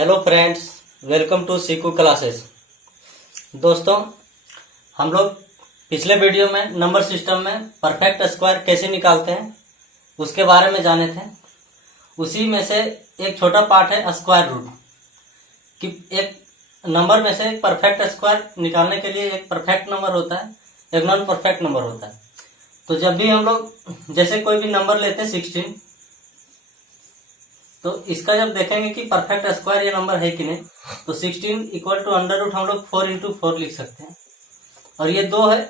Hello friends, welcome to सीकू classes. दोस्तों, हम लोग पिछले वीडियो में नंबर सिस्टम में परफेक्ट स्क्वायर कैसे निकालते हैं उसके बारे में जाने थे। उसी में से एक छोटा पार्ट है स्क्वायर रूट कि एक नंबर में से एक परफेक्ट स्क्वायर निकालने के लिए एक परफेक्ट नंबर होता है, एक नॉन परफेक्ट नंबर होता है। तो जब भी हम लोग जैसे कोई भी नंबर लेते हैं 16, तो इसका जब देखेंगे कि परफेक्ट स्क्वायर ये नंबर है कि नहीं, तो 16 इक्वल टू अंडर रूट हम लोग 4 इंटू 4 लिख सकते हैं। और ये 2 है,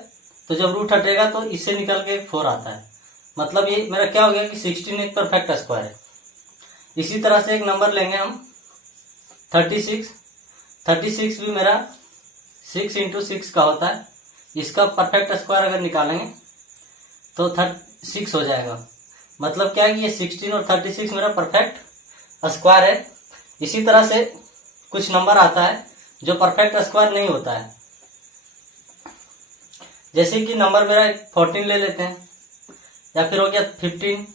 तो जब रूट हटेगा तो इससे निकल के 4 आता है। मतलब ये मेरा क्या हो गया कि 16 एक परफेक्ट स्क्वायर है। इसी तरह से एक नंबर लेंगे हम 36 भी मेरा 6 इंटू 6 का होता है। इसका परफेक्ट स्क्वायर अगर निकालेंगे तो 6 हो जाएगा। मतलब क्या है कि ये 16 और 36 मेरा परफेक्ट स्क्वायर है। इसी तरह से कुछ नंबर आता है जो परफेक्ट स्क्वायर नहीं होता है। जैसे कि नंबर मेरा 14 ले लेते हैं, या फिर हो गया 15।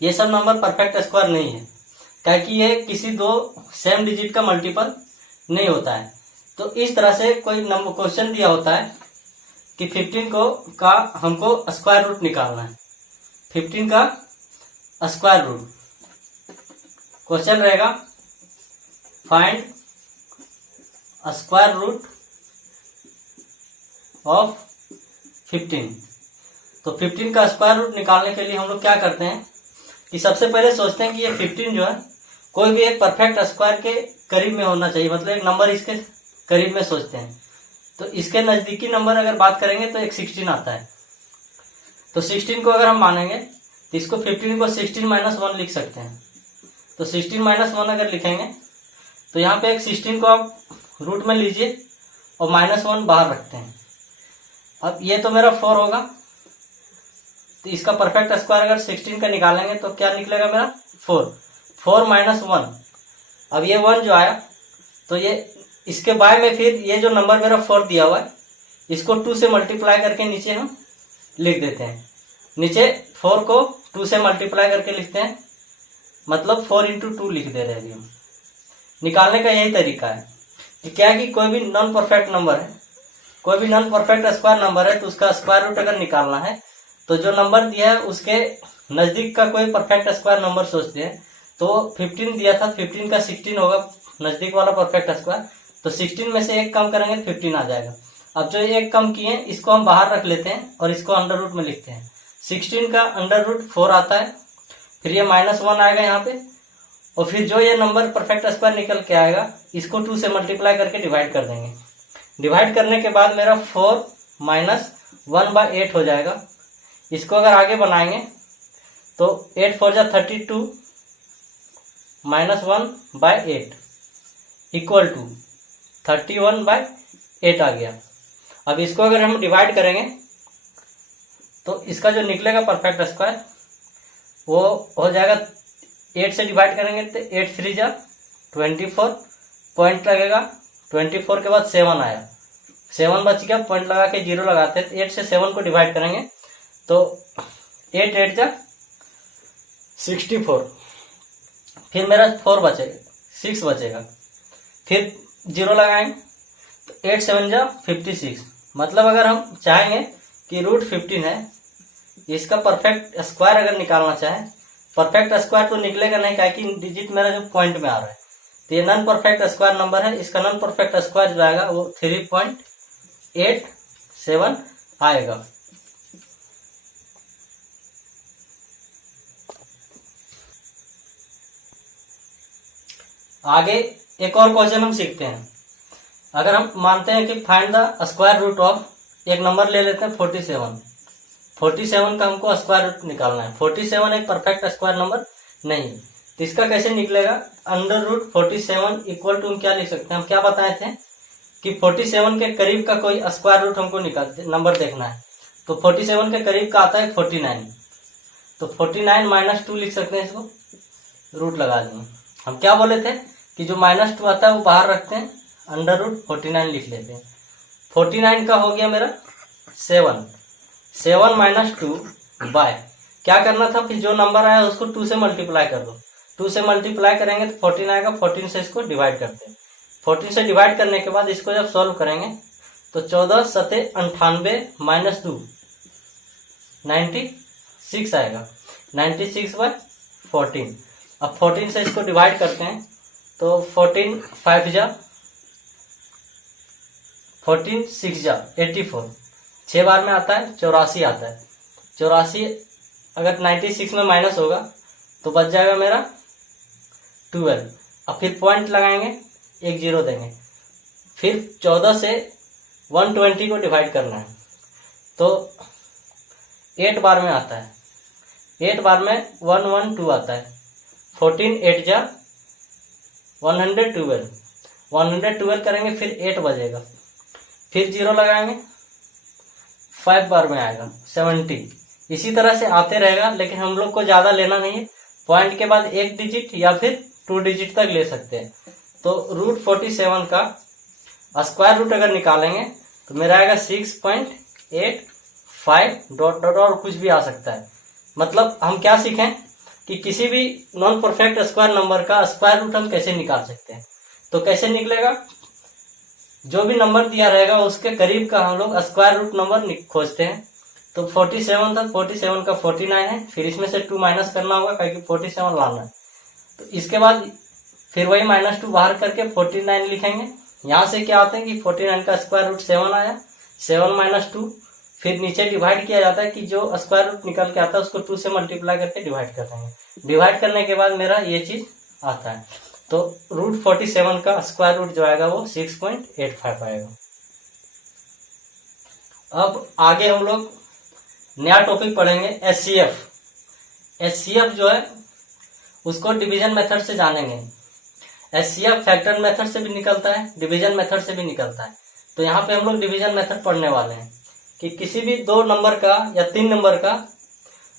ये सब नंबर परफेक्ट स्क्वायर नहीं है, क्योंकि ये किसी दो सेम डिजिट का मल्टीपल नहीं होता है। तो इस तरह से कोई नंबर क्वेश्चन दिया होता है कि 15 का हमको स्क्वायर रूट निकालना है। 15 का स्क्वायर रूट क्वेश्चन रहेगा, फाइंड स्क्वायर रूट ऑफ 15। तो 15 का स्क्वायर रूट निकालने के लिए हम लोग क्या करते हैं कि सबसे पहले सोचते हैं कि ये 15 जो है कोई भी एक परफेक्ट स्क्वायर के करीब में होना चाहिए। मतलब एक नंबर इसके करीब में सोचते हैं। तो इसके नजदीकी नंबर अगर बात करेंगे तो एक 16 आता है। तो 16 को अगर हम मानेंगे तो इसको 15 को 16 माइनस 1 लिख सकते हैं। तो 16 माइनस 1 अगर लिखेंगे तो यहाँ पे एक 16 को आप रूट में लीजिए और -1 बाहर रखते हैं। अब ये तो मेरा 4 होगा। तो इसका परफेक्ट स्क्वायर अगर 16 का निकालेंगे तो क्या निकलेगा मेरा 4 माइनस 1। अब ये 1 जो आया तो ये इसके बाय में फिर ये जो नंबर मेरा 4 दिया हुआ है इसको 2 से मल्टीप्लाई करके नीचे हम लिख देते हैं। नीचे 4 को 2 से मल्टीप्लाई करके लिखते हैं, मतलब 4 इंटू 2 लिख दे रहे हैं अभी हम। निकालने का यही तरीका है कि क्या है कि कोई भी नॉन परफेक्ट नंबर है, कोई भी नॉन परफेक्ट स्क्वायर नंबर है, तो उसका स्क्वायर रूट अगर निकालना है तो जो नंबर दिया है उसके नजदीक का कोई परफेक्ट स्क्वायर नंबर सोचते हैं। तो 15 दिया था, 15 का 16 होगा नजदीक वाला परफेक्ट स्क्वायर। तो 16 में से एक कम करेंगे 15 आ जाएगा। अब जो एक कम किए इसको हम बाहर रख लेते हैं और इसको अंडर रूट में लिखते हैं। 16 का अंडर रूट 4 आता है, फिर ये -1 आएगा यहाँ पे, और फिर जो ये नंबर परफेक्ट स्क्वायर निकल के आएगा इसको 2 से मल्टीप्लाई करके डिवाइड कर देंगे। डिवाइड करने के बाद मेरा 4 माइनस 1/8 हो जाएगा। इसको अगर आगे बनाएंगे तो 8 4 जा 32 -1/8 इक्वल टू 31/8 आ गया। अब इसको अगर हम डिवाइड करेंगे तो इसका जो निकलेगा परफेक्ट स्क्वायर वो हो जाएगा, 8 से डिवाइड करेंगे तो 8 3 जा 24 पॉइंट लगेगा। 24 के बाद 7 आया, 7 बच गया, पॉइंट लगा के 0 लगाते हैं। तो 8 से 7 को डिवाइड करेंगे तो 8 8 जा 64, फिर मेरा 4 बचेगा, 6 बचेगा, फिर 0 लगाएंगे तो 8 7 जा 56। मतलब अगर हम चाहेंगे कि रूट 15 है, इसका परफेक्ट स्क्वायर अगर निकालना चाहे, परफेक्ट स्क्वायर तो निकलेगा नहीं क्योंकि डिजिट मेरा जो पॉइंट में आ रहा है। तो ये नॉन परफेक्ट स्क्वायर नंबर है। इसका नॉन परफेक्ट स्क्वायर जो आएगा वो 3.87 आएगा। आगे एक और क्वेश्चन हम सीखते हैं। अगर हम मानते हैं कि find the square root of, एक नंबर ले लेते हैं 47 का हमको स्क्वायर रूट निकालना है। 47 एक परफेक्ट स्क्वायर नंबर नहीं, तो इसका कैसे निकलेगा? अंडर रूट 47 इक्वल टू हम क्या लिख सकते हैं? हम क्या बताए थे कि 47 के करीब का कोई स्क्वायर रूट हमको नंबर देखना है। तो 47 के करीब का आता है 49, तो 49 -2 लिख सकते हैं। इसको रूट लगा देंगे। हम क्या बोले थे कि जो -2 आता है वो बाहर रखते हैं, अंडर रूट 49 लिख लेते हैं। 49 का हो गया मेरा 7 -2 बाय क्या करना था, फिर जो नंबर आया उसको 2 से मल्टीप्लाई कर दो। 2 से मल्टीप्लाई करेंगे तो 14 आएगा, 14 से इसको डिवाइड करते हैं। 14 से डिवाइड करने के बाद इसको जब सॉल्व करेंगे तो 14 सते 98 माइनस 2 96 आएगा, 96/14। अब 14 से इसको डिवाइड करते हैं तो 14 5 जा 14 6 जा 84, 6 बार में आता है 84 आता है। 84 अगर 96 में माइनस होगा तो बच जाएगा मेरा 12। अब फिर पॉइंट लगाएंगे, एक जीरो देंगे, फिर 14 से 120 को डिवाइड करना है तो 8 बार में आता है, 8 बार में 112 आता है। 14 8 जा 112, 112 करेंगे फिर 8 बजेगा, फिर जीरो लगाएंगे, 5 बार में आएगा 70। इसी तरह से आते रहेगा, लेकिन हम लोग को ज्यादा लेना नहीं है, पॉइंट के बाद 1 डिजिट या फिर 2 डिजिट तक ले सकते हैं। तो √47 का स्क्वायर रूट अगर निकालेंगे तो मेरा आएगा 6.85 डॉट डॉट और कुछ भी आ सकता है। मतलब हम क्या सीखें कि किसी भी नॉन परफेक्ट स्क्वायर नंबर का स्क्वायर रूट हम कैसे निकाल सकते हैं। तो कैसे निकलेगा, जो भी नंबर दिया रहेगा उसके करीब का हम लोग स्क्वायर रूट नंबर खोजते हैं। तो 47 था, 47 का 49 है, फिर इसमें से 2 माइनस करना होगा क्योंकि 47 लाना है। तो इसके बाद फिर वही -2 बाहर करके 49 लिखेंगे। यहाँ से क्या आता है कि 49 का स्क्वायर रूट 7 आया, 7 - 2, फिर नीचे डिवाइड किया जाता है कि जो स्क्वायर रूट निकल के आता है उसको 2 से मल्टीप्लाई करके डिवाइड कर देंगे। डिवाइड करने के बाद मेरा ये चीज आता है। तो √47 का स्क्वायर रूट जो आएगा वो 6.85 आएगा। अब आगे हम लोग नया टॉपिक पढ़ेंगे HCF। HCF जो है उसको डिवीजन मेथड से जानेंगे। HCF फैक्टर मेथड से भी निकलता है, डिवीजन मेथड से भी निकलता है। तो यहाँ पे हम लोग डिवीजन मेथड पढ़ने वाले हैं कि किसी भी 2 नंबर का या 3 नंबर का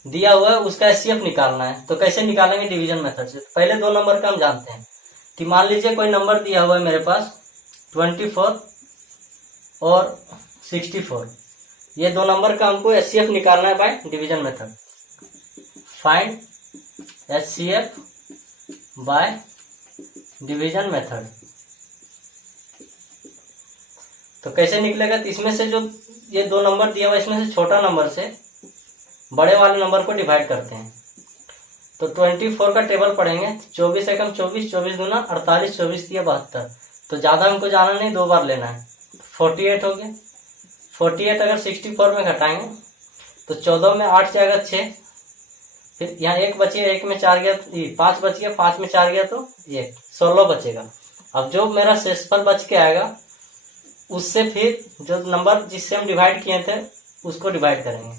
दिया हुआ है उसका HCF निकालना है। तो कैसे निकालेंगे डिवीजन मेथड से। पहले 2 नंबर का हम जानते हैं कि मान लीजिए कोई नंबर दिया हुआ है मेरे पास 24 और 64, ये 2 नंबर का हमको HCF निकालना है by division method. Find HCF by division method. तो कैसे निकलेगा, तो इसमें से जो ये 2 नंबर दिया हुआ है इसमें से छोटा नंबर से बड़े वाले नंबर को डिवाइड करते हैं। तो 24 का टेबल पढ़ेंगे, 24 एकम 24, 24 दूना 48, 24 दिया 72। तो ज्यादा हमको जाना नहीं, 2 बार लेना है। 48 हो गया। 48 अगर 64 में घटाएंगे तो 14 में 8 जाएगा 6, फिर यहाँ 1 बचिए, 1 में 4 गया, 5 बच गया, 5 में 4 गया तो 1, 16 बचेगा। अब जो मेरा शेषफल बच के आएगा उससे फिर जो नंबर जिससे हम डिवाइड किए थे उसको डिवाइड करेंगे।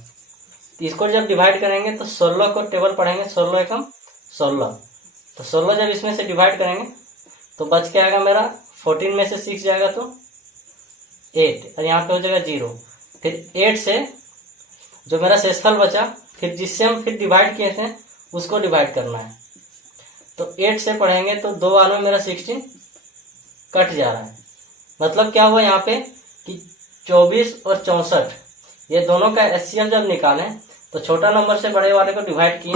तो इसको जब डिवाइड करेंगे तो 16 को टेबल पढ़ेंगे, 16 एकम 16। तो 16 जब इसमें से डिवाइड करेंगे तो बच के आएगा मेरा 14 में से 6 जाएगा तो 8 और यहाँ पे हो जाएगा 0। फिर 8 से जो मेरा शेषफल बचा, फिर जिससे हम फिर डिवाइड किए थे उसको डिवाइड करना है। तो 8 से पढ़ेंगे तो 2 बार में मेरा 16 कट जा रहा है। मतलब क्या हुआ यहाँ पे कि 24 और 64 ये दोनों का HCF जब निकालें तो छोटा नंबर से बड़े वाले को डिवाइड किए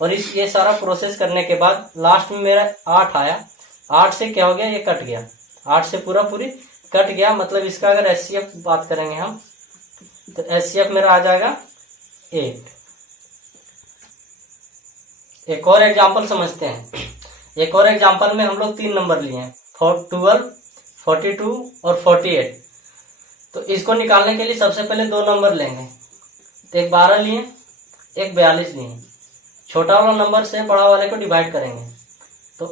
और ये सारा प्रोसेस करने के बाद लास्ट में मेरा 8 आया। 8 से क्या हो गया, ये कट गया, 8 से पूरा पूरी कट गया। मतलब इसका अगर HCF बात करेंगे हम तो HCF मेरा आ जाएगा 8। एक और एग्जांपल समझते हैं। एक और एग्जांपल में हम लोग 3 नंबर लिए हैं, 12, 42 और 48। तो इसको निकालने के लिए सबसे पहले 2 नंबर लेंगे। तो एक 12 लिए, एक 42 लिए। छोटा वाला नंबर से बड़ा वाले को डिवाइड करेंगे तो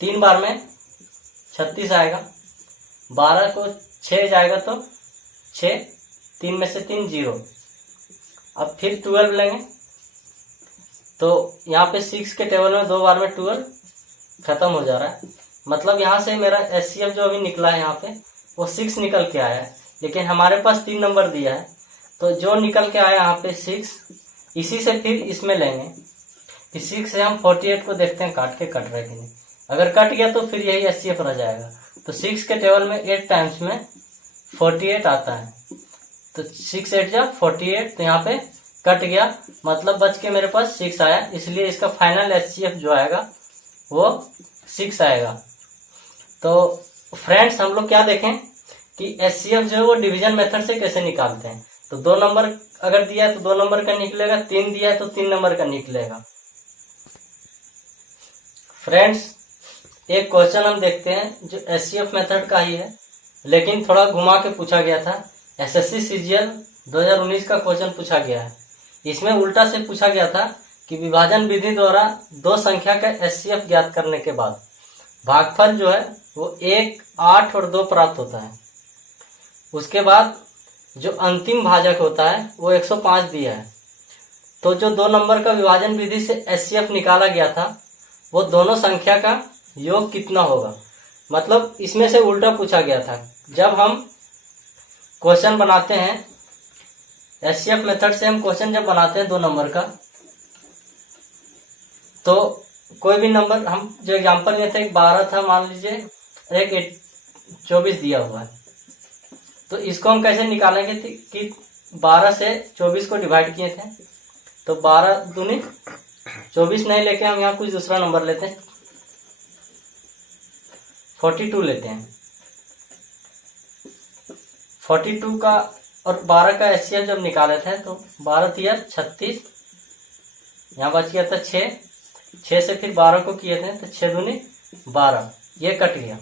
3 बार में 36 आएगा, 12 को 6 जाएगा तो 6, 3 में से 3 0। अब फिर 12 लेंगे तो यहाँ पे 6 के टेबल में 2 बार में 12 खत्म हो जा रहा है। मतलब यहाँ से मेरा HCF जो अभी निकला है यहाँ पे वो 6 निकल के आया है, लेकिन हमारे पास 3 नंबर दिया है तो जो निकल के आया यहाँ पे 6, इसी से फिर इसमें लेंगे कि 6 से हम 48 को देखते हैं काट के कट रहा है कि नहीं। अगर कट गया तो फिर यही HCF रह जाएगा। तो 6 के टेबल में 8 टाइम्स में 48 आता है। तो 6 8 जा 48, तो यहाँ पे कट गया, मतलब बच के मेरे पास 6 आया, इसलिए इसका फाइनल HCF जो आएगा वो 6 आएगा। तो फ्रेंड्स हम लोग क्या देखें कि HCF जो है वो डिवीजन मेथड से कैसे निकालते हैं। तो 2 नंबर अगर दिया है तो 2 नंबर का निकलेगा, 3 दिया है तो 3 नंबर का निकलेगा। फ्रेंड्स एक क्वेश्चन हम देखते हैं जो HCF मेथड का ही है, लेकिन थोड़ा घुमा के पूछा गया था। SSC CGL 2019 का क्वेश्चन पूछा गया है। इसमें उल्टा से पूछा गया था कि विभाजन विधि द्वारा 2 संख्या का HCF ज्ञात करने के बाद भागफल जो है वो 1, 8 और 2 प्राप्त होता है। उसके बाद जो अंतिम भाजक होता है वो 105 दिया है। तो जो 2 नंबर का विभाजन विधि से HCF निकाला गया था वो दोनों संख्या का योग कितना होगा। मतलब इसमें से उल्टा पूछा गया था। जब हम क्वेश्चन बनाते हैं HCF मेथड से, हम क्वेश्चन जब बनाते हैं 2 नंबर का, तो कोई भी नंबर हम जो एग्जांपल लिए थे, एक 12 था मान लीजिए, एक 24 दिया हुआ है। तो इसको हम कैसे निकालेंगे कि 12 से 24 को डिवाइड किए थे, तो 12 दूनी 24 नहीं लेके हम यहाँ कुछ दूसरा नंबर लेते हैं, 42 लेते हैं। 42 का और 12 का HCF जब निकाले थे तो 12 तिया 36, यहाँ बच गया था 6 से फिर 12 को किए थे तो 6 दूनी 12, ये कट गया।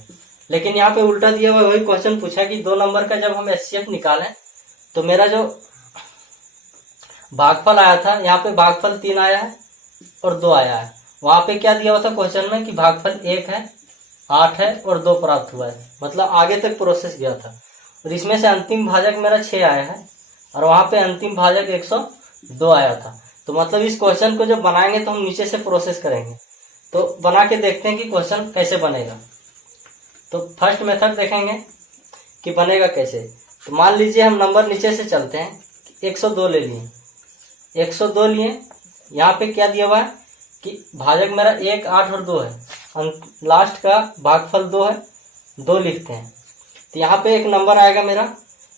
लेकिन यहाँ पे उल्टा दिया हुआ वही क्वेश्चन पूछा कि 2 नंबर का जब हम HCF निकालें तो मेरा जो भागफल आया था, यहाँ पे भागफल 3 आया है और 2 आया है। वहां पे क्या दिया हुआ था क्वेश्चन में कि भागफल 1 है, 8 है और 2 प्राप्त हुआ है, मतलब आगे तक प्रोसेस गया था। और इसमें से अंतिम भाजक मेरा 6 आया है और वहां पे अंतिम भाजक 102 आया था। तो मतलब इस क्वेश्चन को जब बनाएंगे तो हम नीचे से प्रोसेस करेंगे। तो बना के देखते हैं कि क्वेश्चन कैसे बनेगा। तो फर्स्ट मेथड देखेंगे कि बनेगा कैसे। तो मान लीजिए हम नंबर नीचे से चलते हैं, 102 ले लिए, 102 लिए। यहाँ पे क्या दिया हुआ है कि भाजक मेरा 1, 8 और 2 है, लास्ट का भागफल 2 है, 2 लिखते हैं। तो यहाँ पे एक नंबर आएगा मेरा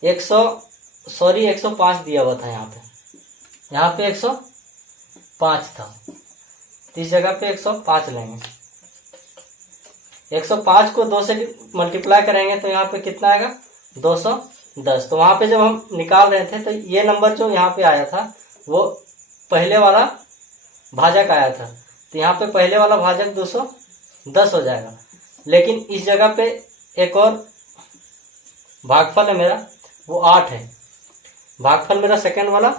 105 दिया हुआ था। यहाँ पे 105 था, तो इस जगह पे 105 लेंगे। 105 को 2 से मल्टीप्लाई करेंगे तो यहाँ पे कितना आएगा 210। तो वहां पे जब हम निकाल रहे थे तो ये नंबर जो यहाँ पे आया था वो पहले वाला भाजक आया था, तो यहाँ पे पहले वाला भाजक 210 हो जाएगा। लेकिन इस जगह पे एक और भागफल है मेरा, वो 8 है। भागफल मेरा सेकंड वाला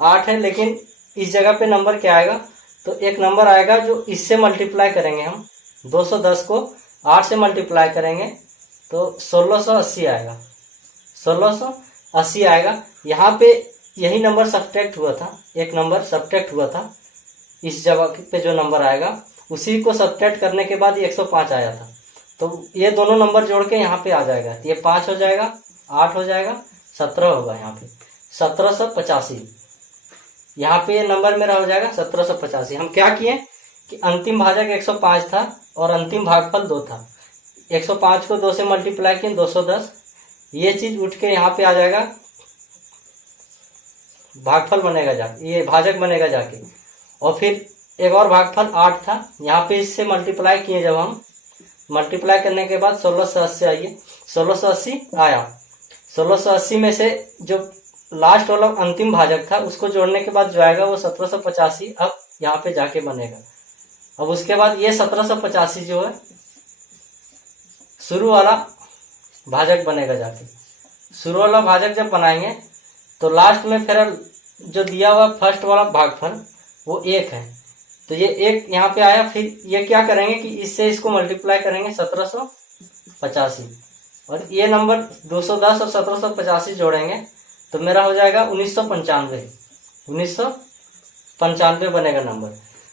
8 है, लेकिन इस जगह पे नंबर क्या आएगा, तो एक नंबर आएगा जो इससे मल्टीप्लाई करेंगे हम, 210 को 8 से मल्टीप्लाई करेंगे तो 1680 आएगा, 1680 आएगा। यहाँ पे यही नंबर सब्ट्रैक्ट हुआ था, एक नंबर सब्ट्रैक्ट हुआ था, इस जगह पे जो नंबर आएगा उसी को सब्ट्रैक्ट करने के बाद ये 105 आया था। तो ये दोनों नंबर जोड़ के यहाँ पे आ जाएगा, ये 5 हो जाएगा, 8 हो जाएगा, 17 होगा। यहाँ पे 1785, यहाँ पे ये नंबर मेरा हो जाएगा 1785। हम क्या किए कि अंतिम भाजक 105 था और अंतिम भागफल 2 था, 105 को 2 से मल्टीप्लाई किए 210, ये चीज उठ के यहाँ पे आ जाएगा, भागफल बनेगा जाके, ये भाजक बनेगा जाके। और फिर एक और भागफल 8 था, यहाँ पे इससे मल्टीप्लाई किए, जब हम मल्टीप्लाई करने के बाद 1680 आइए, 1680 आया। 1680 में से जो लास्ट वाला अंतिम भाजक था उसको जोड़ने के बाद जो आएगा वो 1785 अब यहाँ पे जाके बनेगा। अब उसके बाद ये 1785 जो है शुरू वाला भाजक बनेगा जाके। शुरू वाला भाजक जब बनाएंगे तो लास्ट में फिर जो दिया हुआ फर्स्ट वाला भागफल वो 1 है, तो ये 1 यहाँ पे आया। फिर ये क्या करेंगे कि इससे इसको मल्टीप्लाई करेंगे 1785, और ये नंबर 210 और 1785 जोड़ेंगे तो मेरा हो जाएगा 1995 बनेगा नंबर।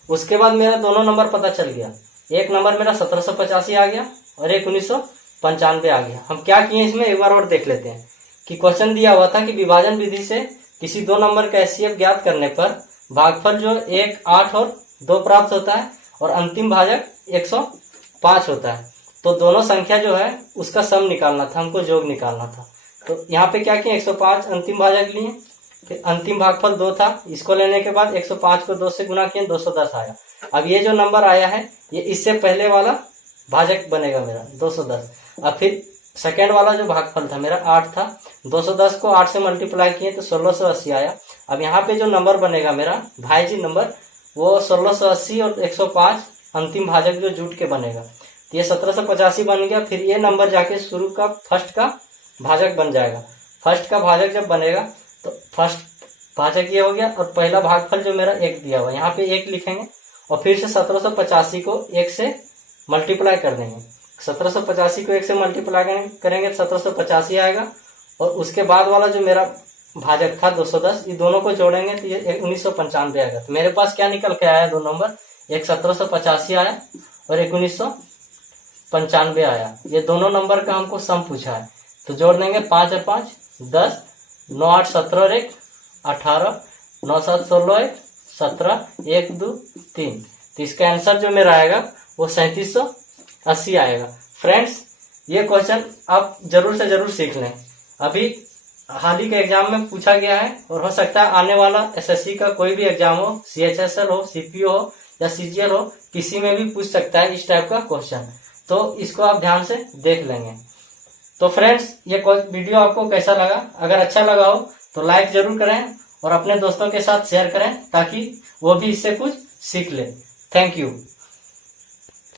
उसके बाद मेरा दोनों नंबर पता चल गया, एक नंबर मेरा 1785 आ गया और एक 1995 आ गया। हम क्या किए इसमें एक बार और देख लेते हैं कि क्वेश्चन दिया हुआ था कि विभाजन विधि से किसी 2 नंबर का HCF ज्ञात करने पर भागफल जो 1, 8 और 2 प्राप्त होता है और अंतिम भाजक 105 होता है। तो दोनों संख्या जो है उसका सम निकालना था, हमको योग निकालना था। तो यहाँ पे क्या किया, 105 अंतिम भाजक लिए, फिर अंतिम भागफल 2 था, इसको लेने के बाद 105 को 2 से गुना किए 210 आया। अब ये जो नंबर आया है ये इससे पहले वाला भाजक बनेगा मेरा 210। अब फिर सेकेंड वाला जो भागफल था मेरा 8 था, 210 को 8 से मल्टीप्लाई किए तो 1680 आया। अब यहाँ पे जो नंबर बनेगा मेरा भाईजी नंबर वो 1680 और 105 अंतिम भाजक जो जुट के बनेगा, तो ये 1785 बन गया। फिर ये नंबर जाके शुरू का फर्स्ट का भाजक बन जाएगा। फर्स्ट का भाजक जब बनेगा तो फर्स्ट भाजक ये हो गया और पहला भागफल जो मेरा 1 दिया हुआ, यहाँ पे 1 लिखेंगे और फिर से 1785 को 1 से मल्टीप्लाई कर देंगे। 1785 को 1 से मल्टीप्लाई करेंगे तो 1785 आएगा। और उसके बाद वाला जो मेरा भाजक था 210, ये दोनों को जोड़ेंगे तो ये 1995 आएगा। तो मेरे पास क्या निकल के आया, 2 नंबर, एक 1785 आया और एक 1995 आया। ये दोनों नंबर का हमको सम पूछा है, तो जोड़ देंगे 5 और 5 10, 9 8 17 और 1 18, 9 7 16 1 17, 1 2 3। तो इसका आंसर जो मेरा आएगा वो 3780 आएगा। फ्रेंड्स ये क्वेश्चन आप जरूर से जरूर सीख लें, अभी हाल ही के एग्जाम में पूछा गया है और हो सकता है आने वाला एसएससी का कोई भी एग्जाम हो, सीएचएसएल हो, सीपीओ हो या सीजीएल हो, किसी में भी पूछ सकता है इस टाइप का क्वेश्चन। तो इसको आप ध्यान से देख लेंगे। तो फ्रेंड्स ये वीडियो आपको कैसा लगा, अगर अच्छा लगा हो तो लाइक जरूर करें और अपने दोस्तों के साथ शेयर करें ताकि वो भी इससे कुछ सीख ले। Thank you.